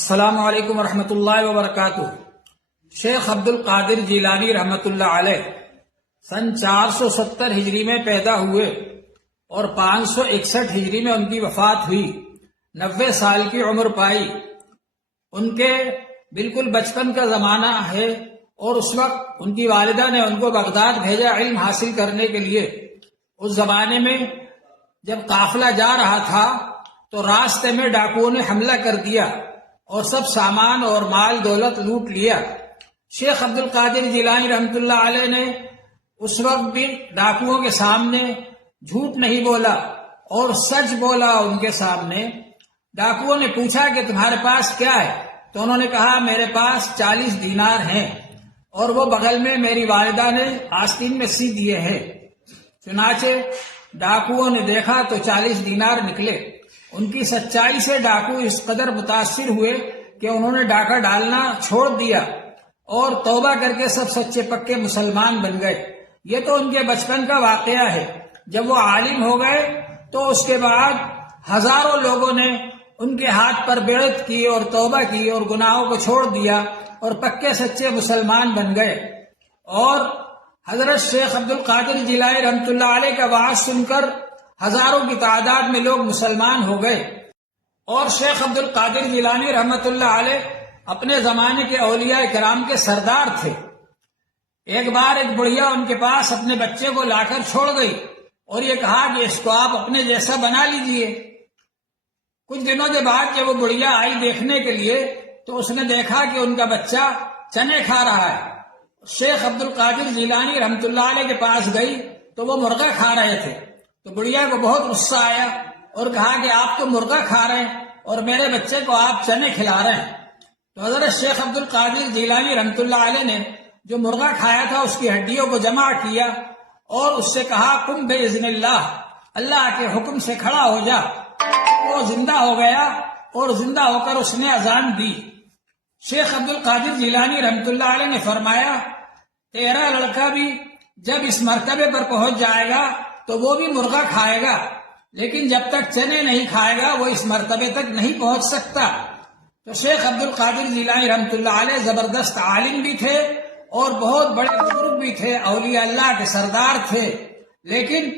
السلام علیکم ورحمۃ اللہ وبرکاتہ۔ شیخ عبد القادر جیلانی رحمۃ اللہ علیہ سن 470 ہجری میں پیدا ہوئے اور 561 ہجری میں ان کی وفات ہوئی۔ 90 سال کی عمر پائی۔ ان کے بالکل بچپن کا زمانہ ہے اور اس وقت ان کی والدہ نے ان کو بغداد بھیجا علم حاصل کرنے کے لیے۔ اس زمانے میں جب قافلہ جا رہا تھا تو راستے میں ڈاکوؤں نے حملہ کر دیا اور سب سامان اور مال دولت لوٹ لیا۔ شیخ عبد القادر جیلانی رحمۃ اللہ علیہ نے اس وقت بھی ڈاکوؤں کے سامنے جھوٹ نہیں بولا اور سچ بولا ان کے سامنے۔ ڈاکوؤں نے پوچھا کہ تمہارے پاس کیا ہے؟ تو انہوں نے کہا میرے پاس 40 دینار ہیں اور وہ بغل میں میری والدہ نے آستین میں سی دیے ہیں۔ چنانچہ ڈاکوؤں نے دیکھا تو 40 دینار نکلے۔ ان کی سچائی سے ڈاکو اس قدر متاثر ہوئے کہ انہوں نے ڈاکہ ڈالنا چھوڑ دیا اور توبہ کر کے سب سچے پکے مسلمان بن گئے۔ یہ تو ان کے بچپن کا واقعہ ہے۔ جب وہ عالم ہو گئے تو اس کے بعد ہزاروں لوگوں نے ان کے ہاتھ پر بیعت کی اور توبہ کی اور گناہوں کو چھوڑ دیا اور پکے سچے مسلمان بن گئے۔ اور حضرت شیخ عبد القادر جیلانی رحمۃ اللہ علیہ کا وعظ سن کر ہزاروں کی تعداد میں لوگ مسلمان ہو گئے۔ اور شیخ عبد القادر جیلانی رحمۃ اللہ علیہ اپنے زمانے کے اولیاء کرام کے سردار تھے۔ ایک بار ایک بڑھیا ان کے پاس اپنے بچے کو لا کر چھوڑ گئی اور یہ کہا کہ اس کو آپ اپنے جیسا بنا لیجئے۔ کچھ دنوں کے بعد جب وہ بڑھیا آئی دیکھنے کے لیے تو اس نے دیکھا کہ ان کا بچہ چنے کھا رہا ہے۔ شیخ عبد القادر جیلانی رحمۃ اللہ علیہ کے پاس گئی تو وہ مرغا کھا رہے تھے۔ تو بڑھیا کو بہت غصہ آیا اور کہا کہ آپ تو مرغا کھا رہے ہیں اور میرے بچے کو آپ چنے کھلا رہے ہیں۔ تو حضرت شیخ عبد القادر جیلانی رحمۃ اللہ علیہ نے جو مرغا کھایا تھا اس کی ہڈیوں کو جمع کیا اور اس سے کہا قم باذن اللہ، اللہ کے حکم سے کھڑا ہو جا۔ وہ زندہ ہو گیا اور زندہ ہو کر اس نے اذان دی۔ شیخ عبد القادر جیلانی رحمۃ اللہ علیہ نے فرمایا تیرا لڑکا بھی جب اس مرتبے پر پہنچ جائے گا تو وہ بھی مرغا کھائے گا، لیکن جب تک چنے نہیں کھائے گا وہ اس مرتبے تک نہیں پہنچ سکتا۔ تو شیخ عبد القادر جیلانی رحمۃ اللہ علیہ زبردست عالم بھی تھے اور بہت بڑے بزرگ بھی تھے، اولیاء اللہ کے سردار تھے، لیکن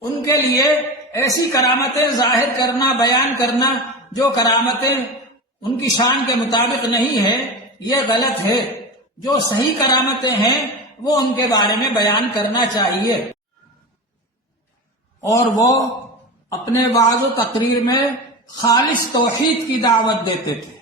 ان کے لیے ایسی کرامتیں ظاہر کرنا، بیان کرنا جو کرامتیں ان کی شان کے مطابق نہیں ہے، یہ غلط ہے۔ جو صحیح کرامتیں ہیں وہ ان کے بارے میں بیان کرنا چاہیے۔ اور وہ اپنے وعظ و تقریر میں خالص توحید کی دعوت دیتے تھے۔